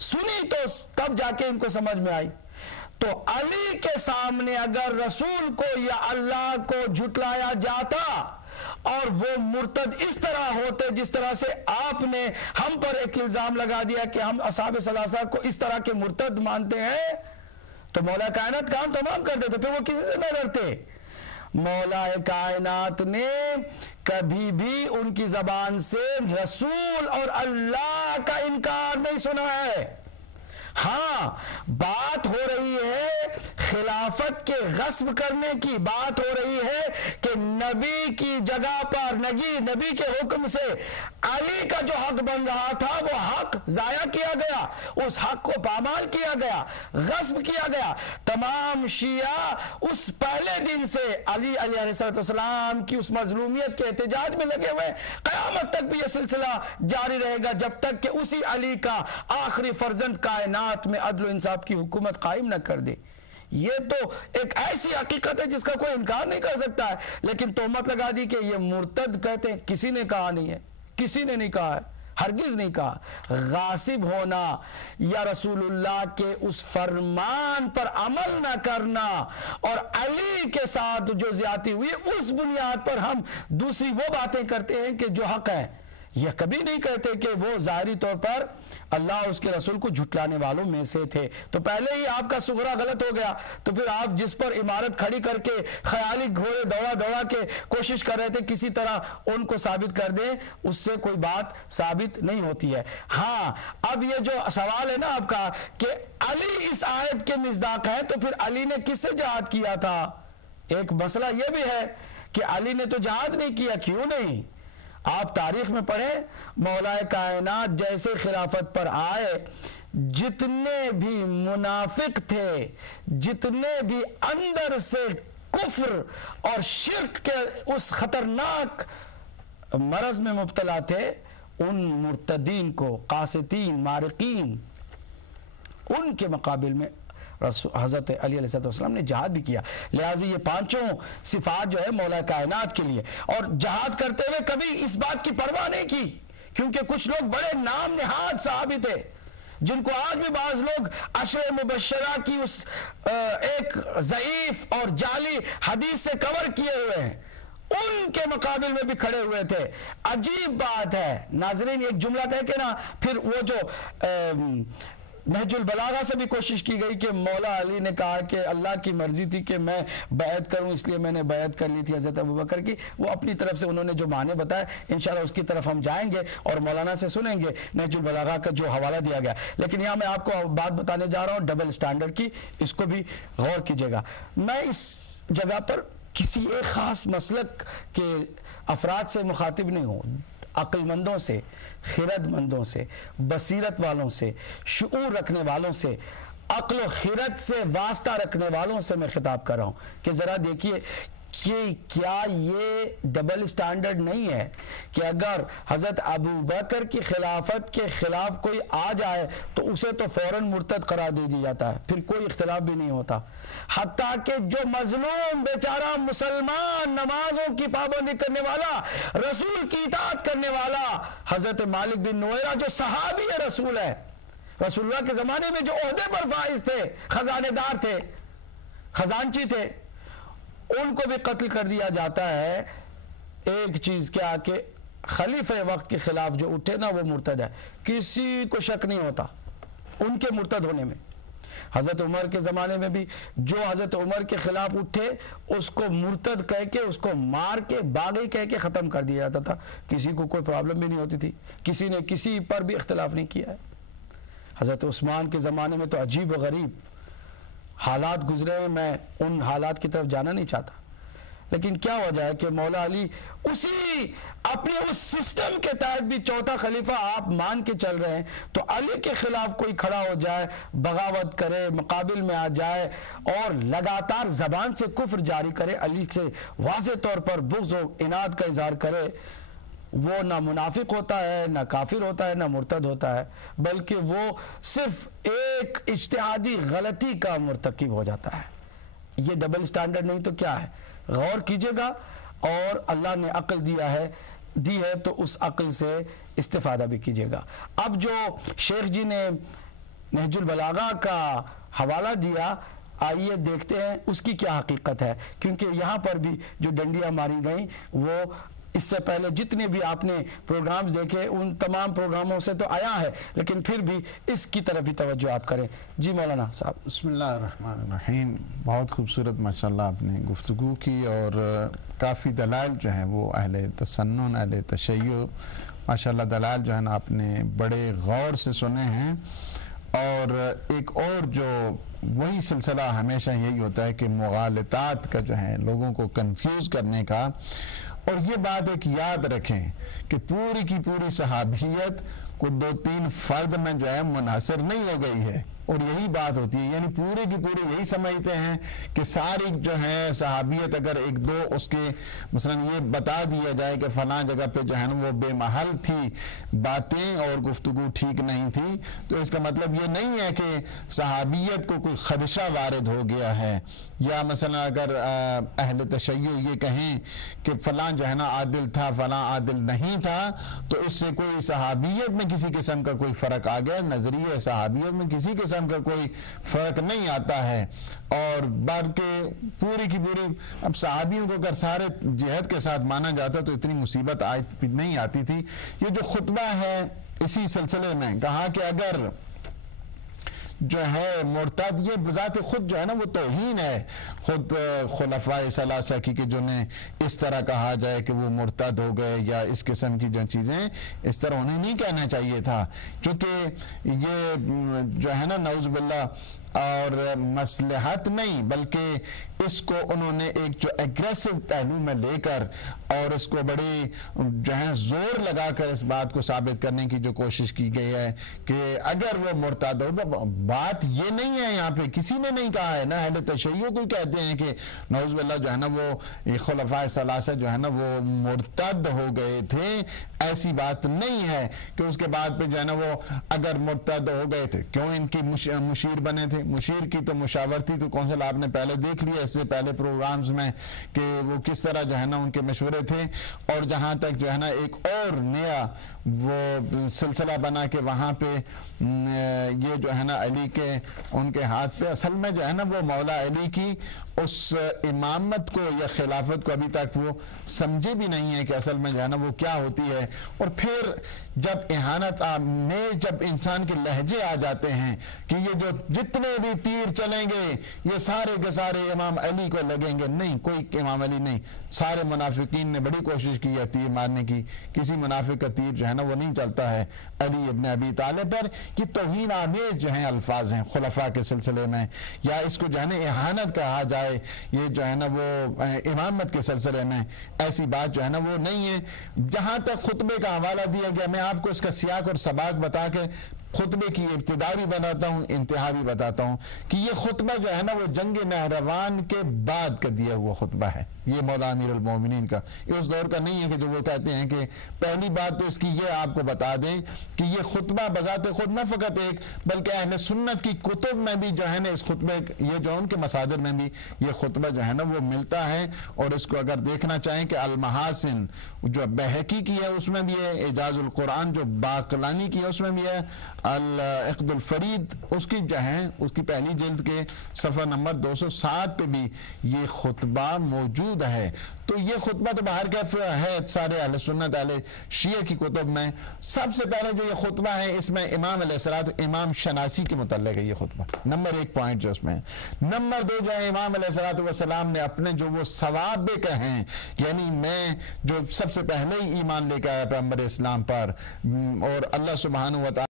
سنی تو تب جا کے ان کو سمجھ میں آئی. تو علی کے سامنے اگر رسول کو یا اللہ کو جھٹلایا جاتا اور وہ مرتد اس طرح ہوتے جس طرح سے آپ نے ہم پر ایک الزام لگا دیا کہ ہم اصحاب ثلاثہ کو اس طرح کے مرتد مانتے ہیں، تو مولا کائنات کام تمام کر دیتے، پھر وہ کسی سے نہ ڈرتے. مولا کائنات نے کبھی بھی ان کی زبان سے رسول اور اللہ کا انکار نہیں سنا ہے. ہاں بات ہو رہی ہے خلافت کے غصب کرنے کی، بات ہو رہی ہے کہ نبی کی جگہ پر نبی کے حکم سے علی کا جو حق بن رہا تھا وہ حق ضائع کیا گیا، اس حق کو پامال کیا گیا، غصب کیا گیا. تمام شیعہ اس پہلے دن سے علی علیہ السلام کی اس مظلومیت کے احتجاج میں لگے ہوئے، قیامت تک بھی یہ سلسلہ جاری رہے گا جب تک کہ اسی علی کا آخری فرزند کائنات میں عدل و انصاف کی حکومت قائم نہ کر دے. یہ تو ایک ایسی حقیقت ہے جس کا کوئی انکار نہیں کر سکتا ہے. لیکن تہمت لگا دی کہ یہ مرتد کہتے ہیں، کسی نے کہا نہیں ہے، کسی نے نہیں کہا ہے، ہرگز نہیں کہا. غاصب ہونا یا رسول اللہ کے اس فرمان پر عمل نہ کرنا اور علی کے ساتھ جو زیادتی ہوئی اس بنیاد پر ہم دوسری وہ باتیں کرتے ہیں کہ جو حق ہے. یہ کبھی نہیں کہتے کہ وہ ظاہری طور پر اللہ اور اس کے رسول کو جھٹلانے والوں میں سے تھے. تو پہلے ہی آپ کا صغرا غلط ہو گیا، تو پھر آپ جس پر عمارت کھڑی کر کے خیالی گھوڑے دوڑا کے کوشش کر رہے تھے کسی طرح ان کو ثابت کر دیں، اس سے کوئی بات ثابت نہیں ہوتی ہے. ہاں اب یہ جو سوال ہے نا آپ کا کہ علی اس آیت کے مصداق ہے، تو پھر علی نے کس سے جہاد کیا تھا؟ ایک مسئلہ یہ بھی ہے کہ علی نے تو جہاد نہیں کیا. کیوں نہیں؟ آپ تاریخ میں پڑھیں، مولا کائنات جیسے خلافت پر آئے جتنے بھی منافق تھے، جتنے بھی اندر سے کفر اور شرک کے اس خطرناک مرض میں مبتلا تھے، ان مرتدین کو، قاسطین، مارقین، ان کے مقابل میں حضرت علی علیہ السلام نے جہاد بھی کیا. لہذا یہ پانچوں صفات جو ہے مولا کائنات کے لیے، اور جہاد کرتے ہوئے کبھی اس بات کی پرواہ نہیں کی، کیونکہ کچھ لوگ بڑے نام نہاد صحابی تھے جن کو آج بھی بعض لوگ عشر مبشرہ کی اس ایک ضعیف اور جعلی حدیث سے کور کیے ہوئے ہیں، ان کے مقابل میں بھی کھڑے ہوئے تھے. عجیب بات ہے ناظرین، ایک جملہ کہہ کے نا پھر وہ جو نہج البلاغہ سے بھی کوشش کی گئی کہ مولا علی نے کہا کہ اللہ کی مرضی تھی کہ میں بیعت کروں، اس لیے میں نے بیعت کر لی تھی حضرت ابوبکر کی. وہ اپنی طرف سے انہوں نے جو معنی بتائے انشاءاللہ اس کی طرف ہم جائیں گے اور مولانا سے سنیں گے نہج البلاغہ کا جو حوالہ دیا گیا. لیکن یہاں میں آپ کو بات بتانے جا رہا ہوں ڈبل سٹینڈرڈ کی، اس کو بھی غور کیجئے گا. میں اس جگہ پر کسی ایک خاص مسلک کے افراد سے مخاطب نہیں ہوں، عقل مندوں سے، خرد مندوں سے، بصیرت والوں سے، شعور رکھنے والوں سے، عقل و خرد سے واسطہ رکھنے والوں سے میں خطاب کر رہا ہوں کہ ذرا دیکھیے کہ کیا یہ ڈبل سٹینڈرڈ نہیں ہے کہ اگر حضرت ابوبکر کی خلافت کے خلاف کوئی آ جائے تو اسے تو فوراً مرتد قرار دے دیا جاتا ہے، پھر کوئی اختلاف بھی نہیں ہوتا. حتیٰ کہ جو مظلوم بیچارہ مسلمان، نمازوں کی پابندی کرنے والا، رسول کی اطاعت کرنے والا حضرت مالک بن نویرہ جو صحابی رسول ہے، رسول اللہ کے زمانے میں جو عہدے پر فائز تھے، خزانے دار تھے، خزانچی تھے، ان کو بھی قتل کر دیا جاتا ہے. ایک چیز کیا کہ خلیفہ وقت کے خلاف جو اٹھے نا وہ مرتد ہے، کسی کو شک نہیں ہوتا ان کے مرتد ہونے میں. حضرت عمر کے زمانے میں بھی جو حضرت عمر کے خلاف اٹھے اس کو مرتد کہہ کے، اس کو مار کے، باغی کہہ کے ختم کر دیا جاتا تھا، کسی کو کوئی پرابلم بھی نہیں ہوتی تھی، کسی نے کسی پر بھی اختلاف نہیں کیا ہے. حضرت عثمان کے زمانے میں تو عجیب و غریب حالات گزرے ہیں، میں ان حالات کی طرف جانا نہیں چاہتا. لیکن کیا وجہ ہے کہ مولا علی اسی اپنے اس سسٹم کے تحت بھی چوتھا خلیفہ آپ مان کے چل رہے ہیں، تو علی کے خلاف کوئی کھڑا ہو جائے، بغاوت کرے، مقابل میں آ جائے اور لگاتار زبان سے کفر جاری کرے، علی سے واضح طور پر بغض و عناد کا اظہار کرے، وہ نہ منافق ہوتا ہے، نہ کافر ہوتا ہے، نہ مرتد ہوتا ہے، بلکہ وہ صرف ایک اجتہادی غلطی کا مرتکب ہو جاتا ہے. یہ ڈبل سٹینڈرڈ نہیں تو کیا ہے؟ غور کیجئے گا، اور اللہ نے عقل دی ہے تو اس عقل سے استفادہ بھی کیجئے گا. اب جو شیخ جی نے نہج البلاغہ کا حوالہ دیا، آئیے دیکھتے ہیں اس کی کیا حقیقت ہے، کیونکہ یہاں پر بھی جو ڈنڈیاں ماری گئیں وہ اس سے پہلے جتنے بھی آپ نے پروگرامز دیکھے ان تمام پروگراموں سے تو آیا ہے، لیکن پھر بھی اس کی طرف بھی توجہ آپ کریں۔ جی مولانا صاحب۔ بسم اللہ الرحمن الرحیم۔ بہت خوبصورت ماشاءاللہ آپ نے گفتگو کی، اور کافی دلائل جو ہیں وہ اہل تسنن، اہل تشیع ماشاءاللہ دلائل جو ہے نا آپ نے بڑے غور سے سنے ہیں۔ اور ایک اور جو وہی سلسلہ ہمیشہ یہی ہوتا ہے کہ مغالطات کا جو ہے لوگوں کو کنفیوز کرنے کا، اور یہ بات ایک یاد رکھیں کہ پوری کی پوری صحابیت کو 2-3 فرد میں جو ہے منحصر نہیں ہو گئی ہے، اور یہی بات ہوتی ہے، یعنی پورے کی پوری یہی سمجھتے ہیں کہ ساری جو ہے صحابیت اگر ایک دو اس کے مثلا یہ بتا دیا جائے کہ فلاں جگہ پہ جو ہے نا وہ بے محل تھی باتیں اور گفتگو ٹھیک نہیں تھی، تو اس کا مطلب یہ نہیں ہے کہ صحابیت کو کوئی خدشہ وارد ہو گیا ہے، یا مثلا اگر اہل تشیع یہ کہیں کہ فلاں جو ہے نا عادل تھا فلاں عادل نہیں تھا، تو اس سے کوئی صحابیت میں کسی قسم کا کوئی فرق آ گیا، نظریہ صحابیت میں کسی قسم کا کوئی فرق نہیں آتا ہے۔ اور بلکہ پوری کی پوری اب صحابیوں کو اگر سارے جہد کے ساتھ مانا جاتا تو اتنی مصیبت نہیں آتی تھی۔ یہ جو خطبہ ہے اسی سلسلے میں کہا کہ اگر جو ہے مرتد، یہ بذات خود جو ہے نا وہ توہین ہے خود خلفائے ثلاثہ کی، کہ جنہیں اس طرح کہا جائے کہ وہ مرتد ہو گئے یا اس قسم کی جو چیزیں، اس طرح انہیں نہیں کہنا چاہیے تھا، چونکہ یہ جو ہے نا نعوذ باللہ اور مصلحت نہیں بلکہ اس کو انہوں نے ایک جو ایگریسو پہلو میں لے کر اور اس کو بڑی جو ہے زور لگا کر اس بات کو ثابت کرنے کی جو کوشش کی گئی ہے کہ اگر وہ مرتد ہو، بات یہ نہیں ہے یہاں پہ کسی نے نہیں کہا ہے، نہ اہل تشیع کو کہتے ہیں کہ نعوذ باللہ جو ہے نا وہ خلفائے ثلاثہ جو ہے نا وہ مرتد ہو گئے تھے، ایسی بات نہیں ہے کہ اس کے بعد پہ جو ہے نا وہ اگر مرتد ہو گئے تھے کیوں ان کی مشیر بنے تھے، مشیر کی تو مشاورتی تو کونسل آپ نے پہلے دیکھ لیا اس سے پہلے پروگرامز میں کہ وہ کس طرح جو ہے نا ان کے مشورے تھے، اور جہاں تک جو ہے نا ایک اور نیا وہ سلسلہ بنا کہ وہاں پہ یہ جو ہے نا علی کے ان کے ہاتھ پہ، اصل میں جو ہے نا وہ مولا علی کی اس امامت کو یا خلافت کو ابھی تک وہ سمجھے بھی نہیں ہے کہ اصل میں جو ہے نا وہ کیا ہوتی ہے۔ اور پھر جب اہانت آمیز جب انسان کے لہجے آ جاتے ہیں کہ یہ جو جتنے بھی تیر چلیں گے یہ سارے کے سارے امام علی کو لگیں گے، نہیں، کوئی امام علی نہیں، سارے منافقین نے بڑی کوشش کی ہے تیر مارنے کی، کسی منافق کا تیر جو ہے نا وہ نہیں چلتا ہے علی ابن ابی طالب پر۔ یہ توہین آمیز جو ہیں الفاظ ہیں خلفاء کے سلسلے میں، یا اس کو جو ہے نا اہانت کہا جائے یہ جو ہے نا وہ امامت کے سلسلے میں، ایسی بات جو ہے نا وہ نہیں ہے۔ جہاں تک خطبے کا حوالہ دیا گیا، میں آپ کو اس کا سیاق اور سباق بتا کے خطبے کی ابتدا بھی بتاتا ہوں، انتہا بھی بتاتا ہوں کہ یہ خطبہ جو ہے نا وہ جنگ نہروان کے بعد کا دیا ہوا خطبہ ہے، یہ مولا امیر المومنین کا، یہ اس دور کا نہیں ہے کہ جو وہ کہتے ہیں کہ پہلی بات تو اس کی یہ آپ کو بتا دیں کہ یہ خطبہ بذات خود نہ فقط ایک بلکہ اہل سنت کی کتب میں بھی جو ہے نا اس خطبے یہ جو ان کے مصادر میں بھی یہ خطبہ جو ہے نا وہ ملتا ہے، اور اس کو اگر دیکھنا چاہیں کہ المحاسن جو بہقی کی ہے اس میں بھی ہے، اعجاز القرآن جو باقلانی کی ہے اس میں بھی ہے، العقد الفرید اس کی جو ہے اس کی پہلی جلد کے صفحہ نمبر 207 پہ بھی یہ خطبہ موجود ہے۔ تو یہ خطبہ تو باہر کیف ہے سارے اہل سنت اہل شیعہ کی کتب میں۔ سب سے پہلے جو یہ خطبہ ہے اس میں امام علیہ السلام امام شناسی کے متعلق ہے یہ خطبہ، نمبر 1 پوائنٹ جو اس میں ہے۔ نمبر 2 جو ہے امام علیہ السلام نے اپنے جو وہ ثواب کہیں، یعنی میں جو سب سے پہلے ہی ایمان لے کے آیا پیغمبر اسلام پر، اور اللہ سبحانہ و تعالی